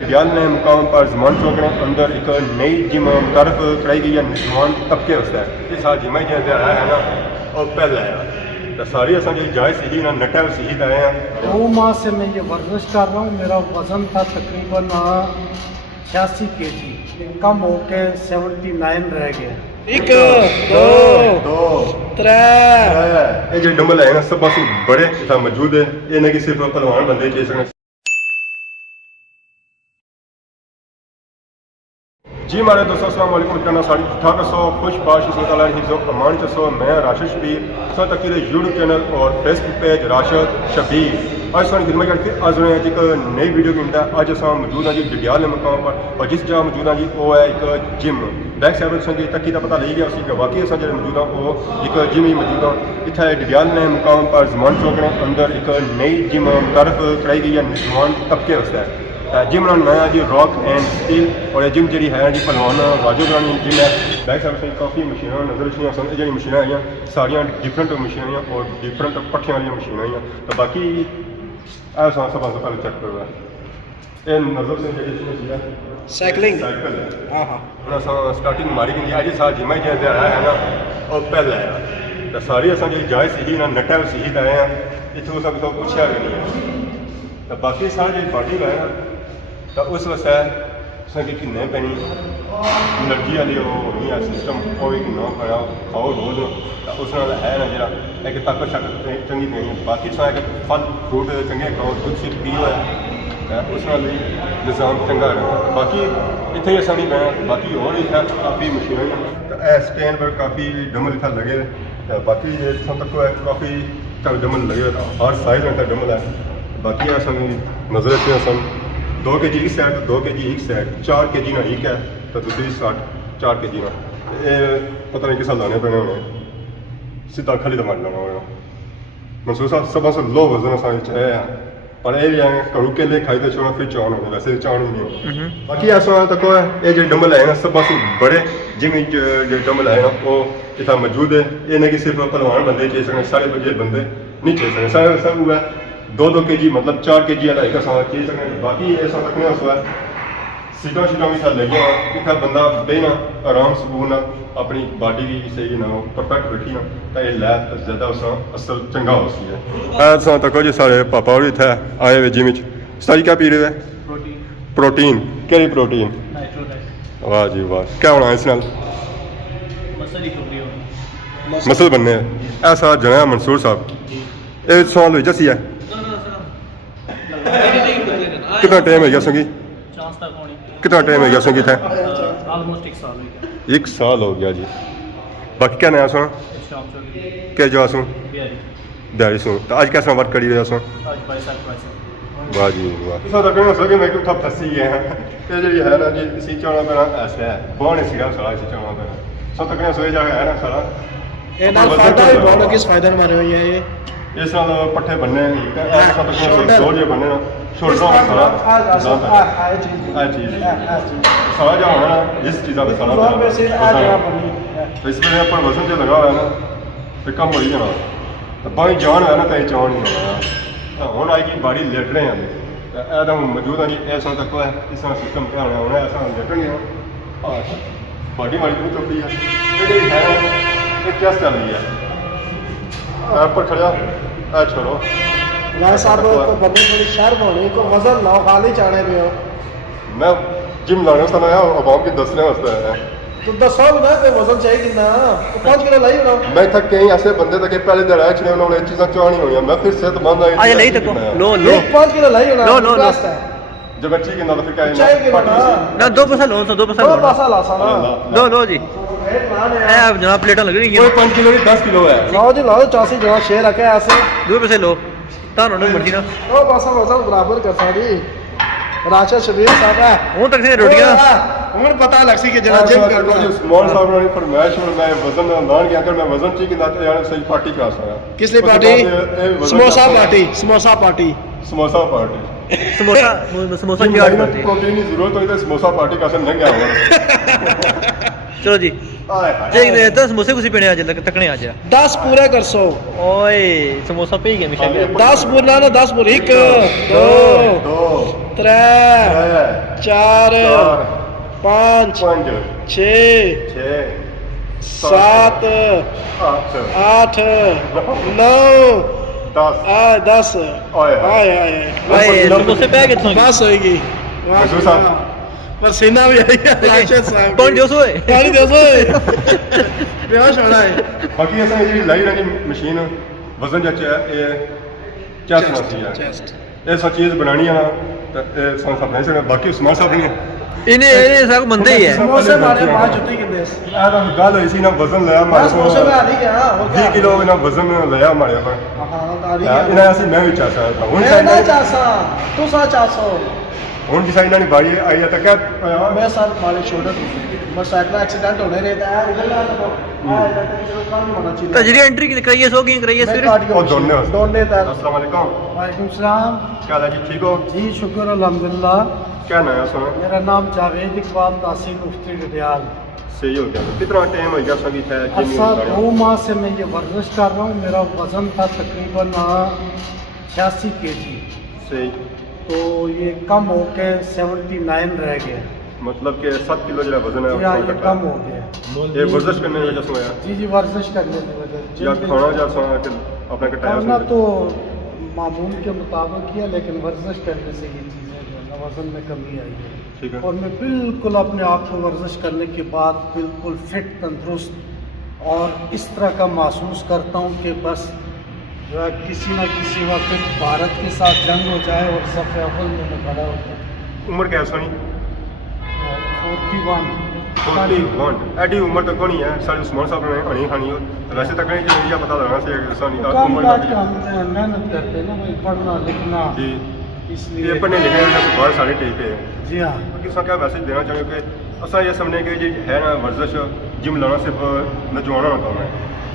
दयाल ने मुकाम पर ज़मान चौक के अंदर एक नई जिम मुतारफ़ कराई गई है नौजवान तबके वास्ते। इस साल जिम जो दिहाड़ा है ना और पहला है तो सारी असा जो जायज़ सही ना नटा सही आए हैं। 2 माह से मैं ये वर्जिश कर रहा हूँ। मेरा वज़न था तकरीबन 86 kg, कम होके 79 रह गया। 1 2 3 ये जो डंबल है ना सब पास बड़े इतना मौजूद है। ये नहीं कि सिर्फ पहलवान बंदे चेस सकते। जी हमारे दोस्तों अस्सलाम वालेकुम करना सारी ठीक सो खुशबाश हिज़्ज़ो अमान सो मैं राशिद शबीर सो तक यूट्यूब चैनल और फेसबुक पेज राशिद शबीर आज सारी खिदमत करके आज एक नई वीडियो मिलता है। अज अस मौजूद हाँ जी डडियाल मुकाम पर और जिस जगह मौजूद हाँ जी वो है एक जिम बैक साइड जी तकी का पता लग गया उसी वाकई अस जो मौजूद हाँ वो एक जिम ही मौजूद हाँ। इतना डडियाल ने मुकाम पर ज़मान चौक के अंदर एक नई जिम मुतारफ़ कराई गई है नौजवान तबके वास्ते। जिम का नाम है जी रॉक एंड स्टील और ये जिम जी है जी पलवान वाजिद जिम है। बैक साइड से काफ़ी मशीन नजर रही सन जी मशीन आई सारिया डिफरेंट मशीन आई और डिफरेंट पट्ठियां वाली मशीन आई तो बाकी सब से पहले चेक करो ये नजर से जी साइकिलिंग साइकिल है। हाँ हाँ स्टार्टिंग मारी गई अज साल जिम जो दिहाड़ा है ना और पहला है तो सारी असा जो जायज़ सही ना नटा सही आए हैं। इतों सब तो पूछा भी नहीं है तो बाकी सारा जो पार्टी है ना तो उस वास्ते असें किन्ने पैनी एनर्जी वाली होनी है सिस्टम वो भी किन्ना खाना खाओ रोज तो उस नाल है ना जरा एक ताकत शक्ति चंगी देनी है। बाकी एक फल फ्रूट चंगे खाओ दुध सिर पी है उस नाल निज़ाम चंगा रहता। बाकी इतने ही असा नहीं पैना बाकी होर इतना काफ़ी मशीन तो स्टैंड पर काफ़ी डम्बल इतना लगे तो बाकी इतों तक काफ़ी तक डम्बल लगे हर साइज में डम्बल है। बाकी असा नजर रखिए सन 2 kg एक साइड 2 kg एक साइड 4 kg ना एक है तो दूसरी स्टार्ट 4 kg ना ये पता नहीं किस लाने पैने होने सीधा खाली दमा लाना होगा मनसूर साहब सब लो वजन असा है पर ये करू के लिए खाई तो छोड़ा फिर चाण होने वैसे चाण ही नहीं। बाकी ऐसा तक ये जो डम्बल है ना सब बड़े जिम जो डम्बल है ना वो इतना मौजूद है। ये नहीं कि सिर्फ पहलवान बंदे चेस सकते सारे बंदे नहीं चेस सकते सारे सब हुआ 2 kg मतलब 4 kg वाला एक साथ चेस सकते। बाकी ऐसा रखने उस सीटा शीटा भी साथ लगे इतना बंदा बेना आराम सुकून अपनी बॉडी भी सही ना परफेक्ट बैठी ना तो ये लै ज़्यादा उस असल चंगा हो सी है। ऐसा तक जी सारे पापा और इतने आए हुए जिम सारी क्या पी रहे हैं प्रोटीन केड़ी प्रोटीन वाह जी वाह क्या होना इस नाल मसल बनने ऐसा जना मनसूर साहब ये सवाल हुई जसी है कितना टाइम है संगी कितना टाइम है संगी थे एक साल हो गया जी। बाकी क्या नया सुन क्या जो सुन दिहाड़ी सुन तो आज कैसा वर्क करी रहा सुन वाह जी वाह ऐसा तो सके मैं उठा फसी गया ये जी है ना जी इसी चौना पैना ऐसा है बहुत नहीं सीगा सारा इसी चौना पैना सब तक सोए जा है ना सारा ये ना फायदा भी बहुत किस फायदा हमारे हुई है ये इस साल पट्ठे बनने जोर जो बनने ना शोल्डर सारा चीज़ सारा जो होना ना जिस चीज़ा पे सारा तो इस वजह पर वजन जो लगा हुआ है ना तो कम हो ही जाना तो बाई जान है ना तो ये जान नहीं होना हूँ आएगी बाड़ी लेटने हैं तो मौजूद है जी ऐसा तक है इस तरह सिस्टम क्या होना ऐसा लेटने बाडी माड़ी भी टुटी है ये क्या चल रही है पर खड़ा छोड़ो राय साहब को बंदे थोड़ी शर्म होनी को वजन लाओ खाली चाने पे हो मैं जिम लाने वास्ते आया आवाम की दसने वास्ते आया तो दसो ना कोई वजन चाहिए कितना तो 5 किलो लाई होना मैं थक कई ऐसे बंदे तक पहले दड़ा छने उन्होंने चीज़ें चाहनी हुई मैं फिर सेहतमंद आई आ नहीं तक नो नो 5 किलो लाई होना नो नो जब मैं ठीक है तो फिर क्या चाहिए ना 2% लो 2% ला साला नो नो जी ए जनाब प्लेटा लग रही है 5 किलो की 10 किलो है लाओ जी लाओ 84 जनाब शेयर रखे ऐसे 2% लो तानो ने मर्जी ना ओ पासा वजन बराबर कर सा जी राशा शबीर साहब है हूं तक से रोटियां हूं पता लग सी कि जना जिम कर लो स्मॉल साहब ने फरमाइश में मैं वजन नान गया कर मैं वजन ठीक ना यार सही पार्टी करा सा किस लिए party samosa party samosa party samosa party samosa samosa की ऑर्डर करते हैं। प्रोटीन की जरूरत होती तो समोसा पार्टी का असर नहीं गया होगा चलो जी आए हाय। जी तो समोसे कुछ पीने आज तकने आज 10 पूरे कर सो ओए समोसा पे ही गया मिशा 10 पूरा ना 10 पूरे 1 2 दो 3 4 5 पाँच 6 छः 7 आठ 8 9 दस 10 आए हाय। आए आए ओए समोसे पे कितों बस होएगी हजूर साहब। पसीना भी आई है राशिद साहब कौन दियोसो है पानी दे दो बेहोश होना है बाकी असां जी लाई रही मशीन वजन जच है ये चेस्ट मशीन है चेस्ट ये सब चीज़ बनानी है ना तो ये सन सब नहीं सकते बाकी समान सब नहीं इन्हें इन्हें सब बंदे ही है समोसे मारे पांच जुत्ती के देश ਇਹ ਤਾਂ ਗੱਲ ਹੋਈ ਸੀ ਨਾ ਵਜ਼ਨ ਲਿਆ बस ਮਾਰੇ समोसे में आ रही है हां और 20 ਕਿਲੋ ਇਹਨਾਂ ਵਜ਼ਨ ਲਿਆ ਮਾਰੇ ਪਰ हां आ रही है ਇਹਨਾਂ ਅਸੀਂ ਮੈਂ ਵੀ ਚਾਹਤਾ ਹਾਂ ਹੁਣ मैं ना चाहता तू सा चाहता ਹੁਣ ਜਿਸਾ ਇਹਨਾਂ ਦੀ ਬਾਈ ਆਈ ਹੈ ਤਾਂ ਕਿਆ मैं सर मारे शोल्डर बस साइकिल एक्सीडेंट होने रहता है इधर ला तो काम होना चाहिए तो जी एंट्री कराइए सो की कराइए मैं फिर कार्डियो और दौड़ने वास्ते। दौड़ने तक अस्सलाम वालेकुम वालेकुम सलाम। क्या हाल है जी ठीक हो जी शुक्र अल्हम्दुलिल्लाह। क्या नया सुना मेरा नाम जावेद इकबाल तहसील मुफ्ती डडियाल। सही हो गया कितना टाइम हो गया संगीत है अच्छा 2 माह से मैं ये वर्जिश कर रहा हूँ। मेरा वज़न था तकरीबन 86 kg, सही तो ये कम हो के 79 रह गया। मतलब कि 7 किलो जो वजन है जी हाँ ये कम हो गया। ये वर्जिश करने की वजह से होया जी जी वर्जिश करने की वजह या से खाना जा सुना कि अपने कटाया खाना तो मामूल के मुताबिक किया, लेकिन वर्जिश करने से ये चीज़ें जो है ना वज़न में कमी आई है। ठीक है और मैं बिल्कुल अपने आप को वर्जिश करने के बाद बिल्कुल फिट तंदुरुस्त और इस तरह का महसूस करता हूँ कि बस जो है किसी न किसी वक्त भारत के साथ जंग हो जाए और सफ़े अव्वल में मैं खड़ा हो जाए। उम्र क्या सुनी 41 41 एडी उम्र तक नहीं है सारे उस्मान साहब ने हनी खानी हो वैसे तक नहीं चाहिए पता लगना चाहिए कि सानी का काम उम्र काज लग का हम मेहनत करते हैं ना भाई, पढ़ना लिखना, जी इसलिए ये पढ़ने लिखने में तो बहुत सारे ठीक है जी हाँ किसा क्या मैसेज देना चाहिए कि असा ये समझने कि जी है ना वर्जिश जिम लाना सिर्फ नौजवानों का काम है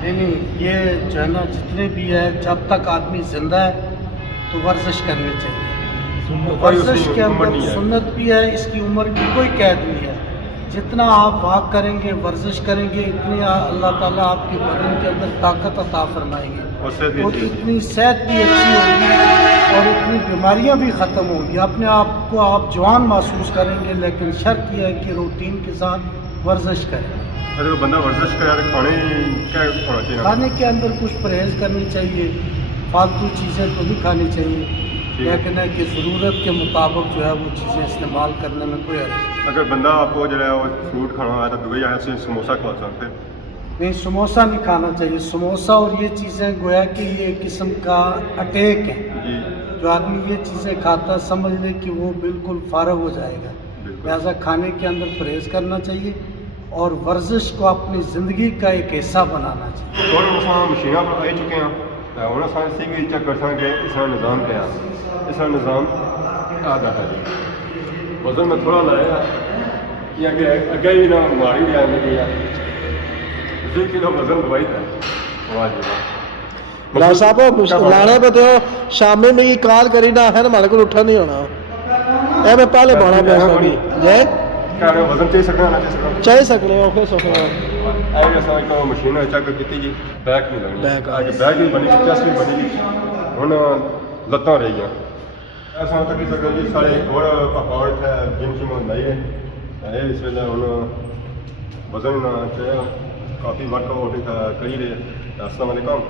नहीं ये जो है ना जितने भी है जब तक आदमी जिंदा है तो वर्जिश करनी चाहिए। वर्जिश के अंदर सुन्नत भी है, इसकी उम्र की कोई कैद नहीं है। जितना आप वाक करेंगे वर्जिश करेंगे इतनी अल्लाह ताला आपके बदन के अंदर ताकत अता फरमाएंगे और सेहत भी और अच्छी इतनी सेहत भी अच्छी होगी और इतनी बीमारियां भी ख़त्म होंगी। अपने आप को आप जवान महसूस करेंगे, लेकिन शर्त यह है कि रूटीन के साथ वर्जिश करें। अगर बंदा वर्जिश करे तो खाने क्या होना चाहिए खाने के अंदर कुछ परहेज़ करनी चाहिए, फालतू चीज़ें तो नहीं खानी चाहिए, लेकिन है कि ज़रूरत के मुताबिक जो है वो चीज़ें इस्तेमाल करने में कोई हर्ज नहीं। अगर बंदा आपको जो है वो फ्रूट खाना है तो दुबई आया से समोसा खा सकते नहीं समोसा नहीं खाना चाहिए। समोसा और ये चीज़ें गोया कि ये एक किस्म का अटैक है। जी जो आदमी ये चीज़ें खाता है समझ ले कि वो बिल्कुल फारग हो जाएगा। लिहाजा खाने के अंदर परहेज़ करना चाहिए और वर्जिश को अपनी ज़िंदगी का एक हिस्सा बनाना चाहिए। और मशीन पर आ चुके हैं ਹੁਣ ਅਸਾਂ ਇਸੇ ਵੀ ਚੈੱਕ ਕਰ ਸਕਦੇ ਇਸ ਦਾ ਨਿਜ਼ਾਮ ਕਿਆ ਇਸ ਦਾ ਨਿਜ਼ਾਮ ਆਦਾ ਹੈ ਵਜ਼ਨ ਮੈਂ ਥੋੜਾ ਲਾਇਆ या कि अगे भी ना मारी लिया मेरी यार 2 किलो वजन दवाई था वाह जी डॉक्टर साहब लाने पे तो शाम में ही कॉल करी ना है हमारे को उठा नहीं होना ए मैं पहले बाणा पे जय क्या वजन चाहिए सकना ना चाहिए सकने ओके सोफे आई जैसा एक मशीन चेक की जी बैक नहीं लगनी बैक भी बनी चेस्ट भी बनी हुन लत्तां रही हैं ऐसा होता कि सर जी सारे और पकौड़ है जिम शिम लाई है इस वेले हुन वजन ना चाहिए काफ़ी वर्कआउट करी रहे अस्सलाम वालेकुम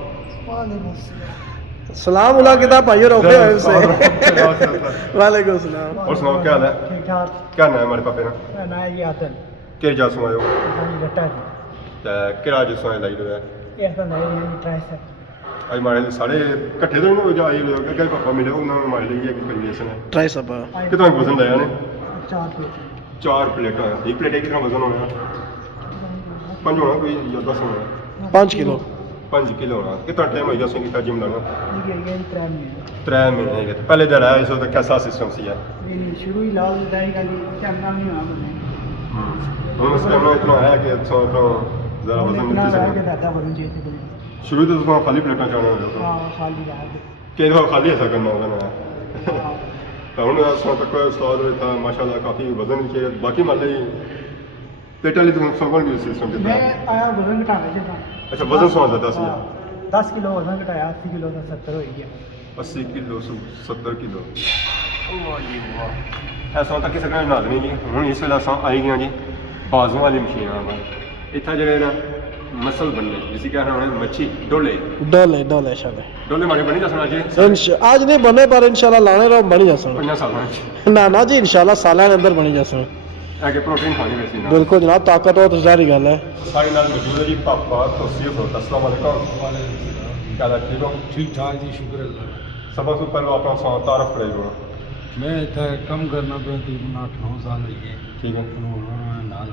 सलाम उला किताब भाइयों रोके हुए से वालेकुम सलाम और सुनाओ क्या हाल है ठीक ठाक क्या नाम है हमारे पापे ना ना ये आदन केह् जा सुनाओ लटा ते केह्ड़ा अज्ज सुनाई लाई रहे ये तो नहीं ट्राई सर अज मारे सारे कट्ठे तो नहीं जा आई गए पापा मेरे उन्होंने मारे ली है कॉम्बिनेशन है ट्राई सब कितना वजन लाया ने 4 4 प्लेटा एक प्लेट कितना वजन होना 5 होना कोई या 10 होना 5 किलो 5 किलो होना कितना टाइम हो गया कितना जिम लाना ये 3 महीने है पहले दिन आया इस वक्त कैसा सिस्टम सी है शुरू ही लाल जाएगा करना नहीं आना हम उस टाइम इतना आया कि अच्छा इतना ज़रा वजन नीचे से शुरू तो उसमें खाली प्लेटा चाहना होगा खाली रहा कि खाली ऐसा करना होगा ना तो तो हूँ असां तक सवाल था माशाल्लाह काफ़ी वजन के बाकी मान ली पेटा ली तो संभल भी सिस्टम मैं आया वजन घटाने से था अच्छा वजन सौ ज़्यादा सी 10 किलो वजन घटाया 80 किलो का 70 हो गया 80 किलो 70 किलो वाह जी वाह असां तक किसी नाल नहीं जी हूँ इस वेले असां आई गए जी बाजू वाली मशीन इतना जड़े ना मसल बनने जिसे क्या है मच्छी डोले डोले शाले डोले मारे बनी दसना जी आज नहीं बने पर इंशाल्लाह लाने रहो बनी जासन 50 साल ना जी इंशाल्लाह साल के अंदर बनी जासन आगे प्रोटीन खानी वैसे ना बिल्कुल जनाब ताकत हो तो जारी गल है सारी नाल मौजूद है जी पापा तौसीफ हो अस्सलाम वालेकुम क्या हाल ठीक हो ठीक ठाक जी शुक्र अल्लाह सबसे से पहले अपना सौ तारफ करेगा मैं इतना कम करना पे तकरीबन 8-9 साल हो गए ठीक है नाल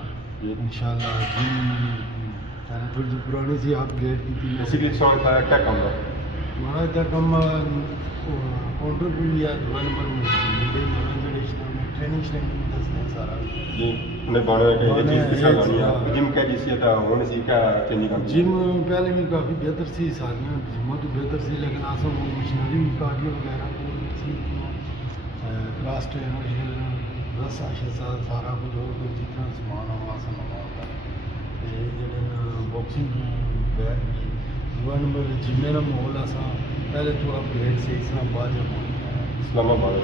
इंशाल्लाह जिम मैंने थोड़ी सी पुरानी सी अपग्रेड की थी इसी के सौ था क्या काम है हमारा इतना कम काउंटर भी या दुआ नंबर में ट्रेनिंग दसने सारा जी ने बाने के ये चीज किसा गानी है जिम क्या जिसी था होने सी क्या ट्रेनिंग करनी जिम पहले भी काफ़ी बेहतर सी सारियाँ जिम्मा तो बेहतर सी लेकिन आसम मशीनरी कार्डियो वगैरह क्लास ट्रेनर रस आशा सारा कुछ और कोई जितना समान हो आसन होगा बॉक्सिंग बैग दुआ नंबर जिम्मे ना माहौल आसा पहले तो अपग्रेड से इस तरह बाद इस्लामाबाद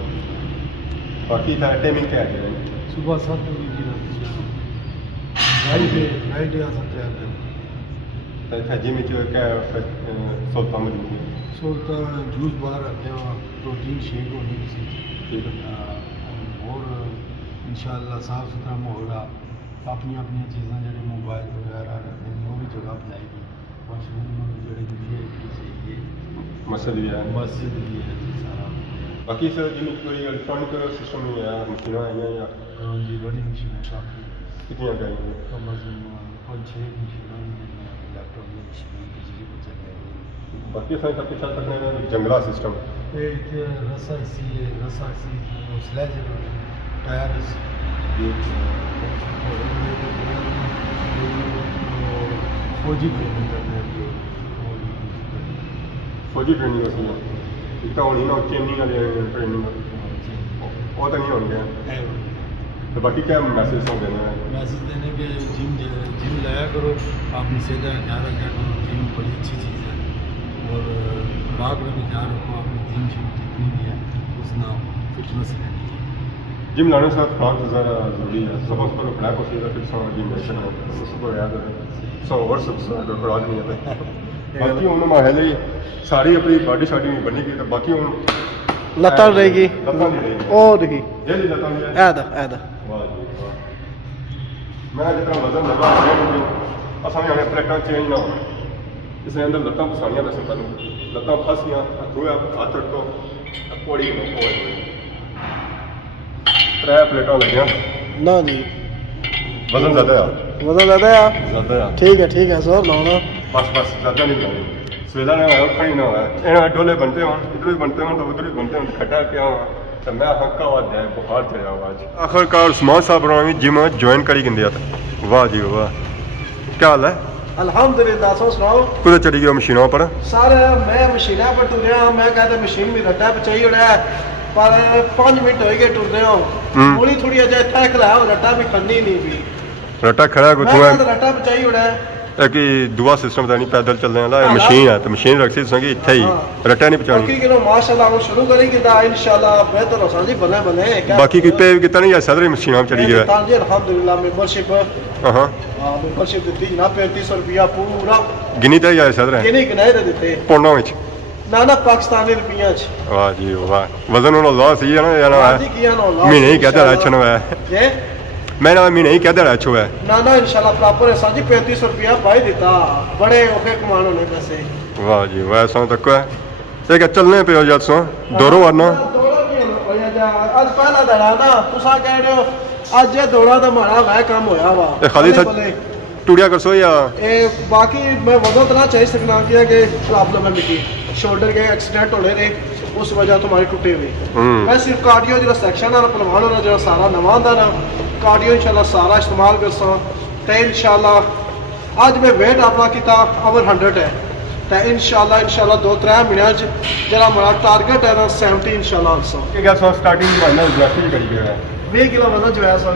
बाकी था टाइमिंग क्या है सुबह 7 बजे की फ्राइडे आ सकते हैं अच्छा जिम में क्या सुल्तान मौजूद सुल्तान जूस बाहर रखते हैं प्रोटीन शेक होने की ठीक है और इंशाल्लाह साफ सुथरा माहौल आ अपनी अपनी चीज़ें जो मोबाइल वगैरह रखते हैं वो भी जगह बनाएगी मशरूम जो मसद भी है मस्जिद भी है सारा बाकी सर जिम में कोई इलेक्ट्रॉनिक सिस्टम नहीं है मशीनें आई हैं या जी बड़ी मशीन है काफ़ी कितनी आ गई हैं कम अज़ कम 5-6 मशीनें लैपटॉप में मशीन बिजली पर चल रही बाकी सर तक चल सकते हैं जंगला सिस्टम है रसा सी स्लैज टायर फौजी ट्रेनिंग करते हैं फौजी ट्रेनिंग होती है एक तो होनी ना चेनिंग वाली ट्रेनिंग वो तो नहीं होंगे तो बाकी क्या मैसेज हो देना है मैसेज देने के जिम लाया करो अपनी सेहत का ख्याल रखा करो जिम बड़ी अच्छी चीज़ है और खुराक में भी ख्याल रखो अपनी जिम जितनी भी है उसना फिटनेस रहती है जिम लाने के साथ खुराक ज़्यादा ज़रूरी है सबसे पहले खुराक को सीधा फिर सौ जिम लेशन है सबको याद है सौ और सब खुराक नहीं है बाकी उन्होंने माहौल सारी अपनी बॉडी शाडी बनी गई तो बाकी उन लत्ता रहेगी लत्ता नहीं रहेगी ओ देखी ये नहीं लत्ता नहीं ऐदा ऐदा वाह जी वाह मैं जितना वजन लगा असां हमें प्लेटा चेंज ना हो इसने अंदर लत्ता फसानियाँ वैसे करूँ लत्ता फस गया हथों हाथ रखो पौड़ी त्रै प्लेटा लगियां ना जी वजन ज़्यादा है ज़्यादा है ज़्यादा है ठीक है जोर लाना बस ज़्यादा नहीं लानी सवेला ना हो खड़ी ना हो इन्हें डोले बनते हो इधर भी बनते हो तो उधर भी बनते हो खटा क्या हो तो मैं हक्का हुआ जाए बुखार चढ़ा हुआ आज आखिरकार उस्मान साहब रहा जिम ज्वाइन करी गया था वाह जी वाह क्या हाल है अल्हम्दुलिल्लाह सो सुनाओ कुछ चढ़ी गया मशीनों पर सर मैं मशीना पर टुरिया मैं कहते मशीन भी रट्टा बचाई उड़ा पर 5 मिनट हो गए टुर रहे हो थोड़ी थोड़ी अजय तय खलाया रट्टा भी खड़नी नहीं भी रट्टा खड़ा है मैं रट्टा बचाई उड़ा कि दुआ सिस्टम तो नहीं पैदल चलने वाला मशीन है तो मशीन रख सी संगी इत्थे ही रट्टा नहीं पहुंचानी कि माशाल्लाह वो शुरू करेंगे दा इंशाल्लाह बेहतर हो सा जी बने बाकी कोई पे कितना नहीं है सदरी मशीन में चली गया जी अल्हम्दुलिल्लाह मेंबरशिप हां मेंबरशिप दी ना 3500 रुपया पूरा गिनी तो है सदर गिनी गिनाए देते पौना विच ना पाकिस्तानी रुपया च वाह जी वाह वजन उन अल्लाह सही है ना या ना जी किया ना अल्लाह महीने ही कहता है अच्छा है ये मैं ना महीने ही कहता है अच्छा है ना इंशाल्लाह प्रॉपर है साजी 3500 रुपया पाई देता बड़े औखे कमान होने पैसे वाह जी वाह ऐसा तक है एक चलने पे हो जात सो दौड़ो वरना आज पहला दड़ा ना तुसा कह रहे हो आज ये दौड़ा तो हमारा वह काम होया वा खाली टूटिया कर सो या बाकी मैं वजन तो ना चाहिए सकना किया कि प्रॉब्लम है मेरी शोल्डर के एक्सीडेंट होने रहे उस वजह तो हमारी टूटे हुए मैं सिर्फ कार्डियो जो सेक्शन है पलवान होना जो सारा नवा आंदा ना कार्डियो इंशाल्लाह सारा इस्तेमाल कर सा तो इंशाल्लाह आज मैं वेट अपना किया ओवर 100 है तो इंशाल्लाह 2-3 महीनों जरा हमारा टारगेट है ना 70 इंशाल्लाह आल्सो कि क्या सो स्टार्टिंग में ना जाती करी गया है 20 किलो वजन जो है सो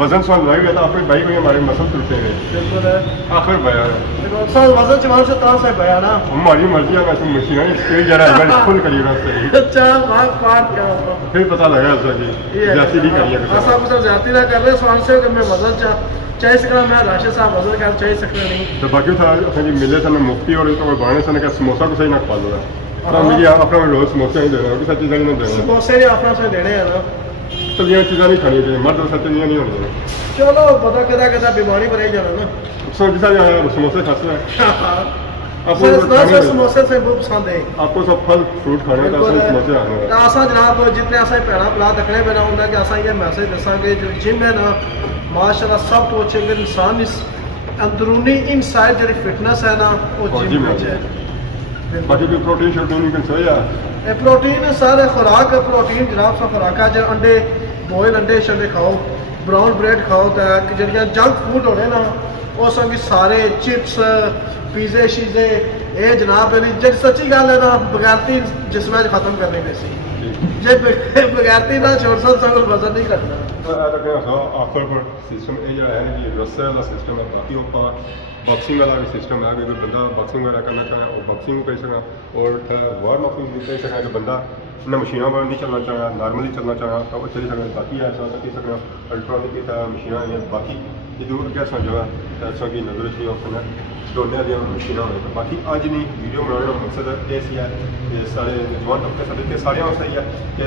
वजन सो लग गया था अपने बाइक में हमारे मसल टूटे गए बिल्कुल है आखिर बया देखो सर वजन चमान से तां से बया ना हमारी मर्जी है वैसे मशीन है स्टेज जरा है फुल करी ना सही अच्छा भाग पाट क्या फिर पता लगा ऐसा कि जैसी भी करिए ऐसा कुछ ज्यादा ना कर रहे स्वान से कि मैं वजन चाहे सकना मैं राशिद साहब वजन कर चाहे सकना नहीं तो बाकी था असें मिले सन मुफ्ती और इनको बाणे सन का समोसा को सही ना खा लो अपना मुझे अपना रोज समोसा ही देना किसी चीज़ नहीं देना समोसे ने अपना से देने हैं ना तलियां चीज़ें नहीं खानी चाहिए मर्द सत्य नहीं होनी चलो पता कदा बीमारी पर रह जाना ना सो जिसा समोसे खाते हैं आपको समोसे से बहुत पसंद है आपको सब फल फ्रूट खाने का समोसे आने हैं असा जनाब जितने असा भैन भरा तकने पैना होंगे कि असा ये मैसेज दसांगे जो जिम है ना माशाल्लाह सब तो अच्छे अगर इंसान इस अंदरूनी इनसाइड जी फिटनेस है ना वो जिम में है बाकी कोई प्रोटीन शोटीन नहीं सो या प्रोटीन सारे खुराक प्रोटीन जनाब सा खुराक है जो अंडे बॉयल अंडे शंडे खाओ ब्राउन ब्रेड खाओ तो जड़ियाँ जंक फूड होने ना वो संगी सारे चिप्स पिज़्ज़े शीज़े ये जनाब जी सच्ची गल है ना बगैरती जिसमें खत्म करनी पैसी जे बगैरती ना छोड़ सकते वजन नहीं करना आखिर पर सिस्टम ये है कि रस्से वाला सिस्टम है बाकी वो बॉक्सिंग वाला भी सिस्टम है कि कोई बंदा बॉक्सिंग वगैरह करना चाहे वो बॉक्सिंग कर सकें और वार्म अप भी कर सकें जो बंदा इन मशीनों पर नहीं चलना चाहे नॉर्मली चलना चाहे तो वो चली सकें बाकी ऐसा कर सकें अल्ट्रानिक मशीन बाकी जो अगर समझो ऐसा की नजर सी ऑप्शन है दोनों दी मशीन हो बाकी अज नहीं वीडियो बनाने का मकसद ये है सारे जवान तबके सारे सारे वास्ते ही है कि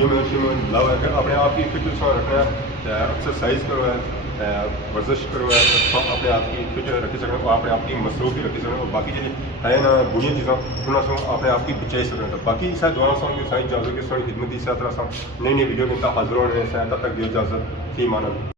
जिम शिम लाओ अपने आप की फिट रखना है एक्सरसाइज करो है वर्जिश करो है अपने आप की फिट रखी सकते अपने आप की मसरूफ भी रखी सकते और बाकी जी है ना बुनियादी चीज़ा उन्होंने अपने आप की बचाई सकते तो बाकी इस दुआ सौ कि साई इजाजत की सारी खिदमत इस तरह नई नई वीडियो के हाजिर होने से तब तक दियो इजाजत फी माना